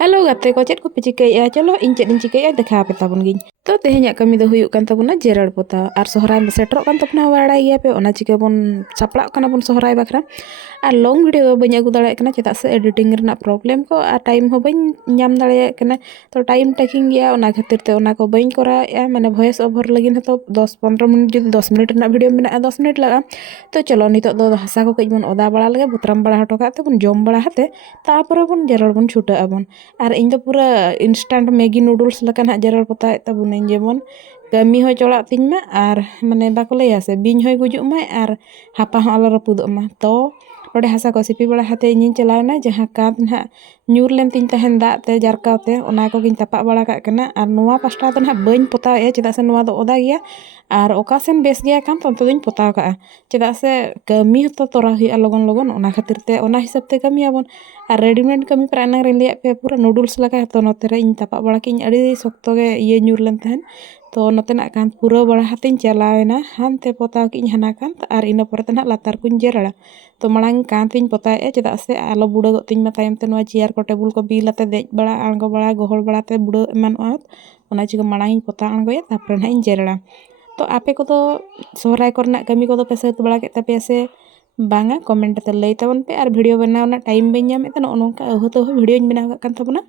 Hello गाते को check को पे चिकैया चलो इन चेक इन चिकैया देखा पे ताबन गिन तो तेहेन्या कमी दो हुयुक कान ताबुना जेरड़ पोता आर सोहराय में सेटरोक कान ताबुना वाड़ाय गिया पे ओना चिका बोन सापड़ा काना बोन सोहराय बाखरा आर लॉन्ग वीडियो दो बኝ अगु दाड़े कना चेदा से एडिटिंग रना प्रॉब्लम को आ टाइम हो बኝ ᱧᱟᱢ दाड़े कना तो टाइम टेकिंग गिया ओना खातिर ते ओना को बኝ कराया माने वॉइस ओवर लगिन तो 10-15 मिनट जुदी 10 मिनट रना वीडियो मेना 10 मिनट लगा तो चलो नितो दो हसा को कई बोन ओदा बड़ा लगे बुतराम बड़ा हटो काते बोन जम बड़ा हते तापर बोन जेरड़ बोन छुटा अबन और इन पूरा इंस्टेंट मैगी नूडल्स लका ना जेरड़ पोता ताबुन जेमन कमी हो चला तीन में और माने बाको लैया से बिन हो गुजुक मा और हापा हो आलो रपुदो मा तो नोडे हसा को सिपी बड़ा हाते इन चलावना जहां कात ना ᱧᱩᱨ ᱞᱮᱱ ᱛᱤᱧ ᱛᱟᱦᱮᱱ ᱫᱟᱜ ᱛᱮ ᱡᱟᱨᱠᱟᱣ ᱛᱮ ᱚᱱᱟ ᱠᱚᱜᱤᱧ ᱛᱟᱯᱟᱜ ᱵᱟᱲᱟ ᱠᱟᱜ ᱠᱟᱱᱟ ᱟᱨ ᱱᱚᱣᱟ ᱯᱟᱥᱴᱟ ᱫᱚ ᱱᱟᱦᱟᱜ ᱵᱟᱹᱧ ᱯᱚᱛᱟᱣᱮᱜᱼᱟ ᱪᱮᱫᱟᱜ ᱥᱮ ᱱᱚᱣᱟ ᱫᱚ ᱚᱫᱟ ᱜᱮᱭᱟ ᱟᱨ ᱚᱠᱟ ᱥᱮᱱ ᱵᱮᱥ ᱜᱮᱭᱟ ᱠᱟᱱ ᱛᱚ ᱫᱚᱧ ᱯᱚᱛᱟᱣ ᱠᱟᱜᱼᱟ ᱪᱮᱫᱟᱜ ᱥᱮ ᱠᱟᱹᱢᱤ ᱦᱚᱸᱛᱚ ᱛᱚᱨᱟᱣ ᱦᱩᱭᱩᱜᱼᱟ ᱞᱚᱜᱚᱱ ᱞᱚᱜᱚᱱ ᱚᱱᱟ ᱠᱷᱟᱹᱛᱤᱨ ᱛᱮ ᱚᱱᱟ ᱦᱤᱥᱟᱹᱵ ᱛᱮ ᱠᱟᱹᱢᱤᱭᱟᱵᱚᱱ ᱟᱨ ᱨᱮᱰᱤᱢᱮᱰ ᱠᱟᱹᱢᱤ ᱯᱨᱟᱭ ᱮᱱᱟᱝ ᱨᱮᱧ ᱞᱟᱹᱭᱟᱫ ᱯᱮᱭᱟ ᱯᱩᱨᱟᱹ ᱱᱩᱰᱩᱞᱥ ᱞᱮᱠᱟ ᱛᱚ ᱱᱚᱛᱮ ᱨᱮ ᱤᱧ ᱛᱟᱯᱟᱜ ᱵᱟᱲᱟ ᱠᱮᱜᱼᱟᱹᱧ ᱟᱹᱰᱤ ᱥᱚᱠᱛᱚ ᱜᱮ ᱤᱭᱟᱹ ᱧᱩᱨ ᱞᱮᱱ ᱛᱟᱦᱮᱱ तो नोतेनाग कांत पूरा बड़ा हाथिन चलावेना हानते पोताव की हना कांत और इन पोरते ना लातार कुन जेरड़ा तो मांग कांतिन पोताए चेदा से आलो बुड़ो गतिन मा तायम ते नोआ चेयर को टेबुल को बिलाते देज बड़ा आंगो बड़ा गोहल बड़ाते बुड़ो एमानोआ ओना चिका मांग पोता आंगोया तापर ना इन जेरड़ा तो आपे को तो सोहराय करना कमी को तो पे सत बड़ा के तपे से बांगा कमेंट ते लई ताबन पे और वीडियो बनावना टाइम बे ᱧᱟᱢᱮ ᱛᱮ ᱱᱚᱜᱼᱚ ᱱᱚᱝᱠᱟ ᱚᱦᱚ ᱛᱚ वीडियो बनाव कान ताबना।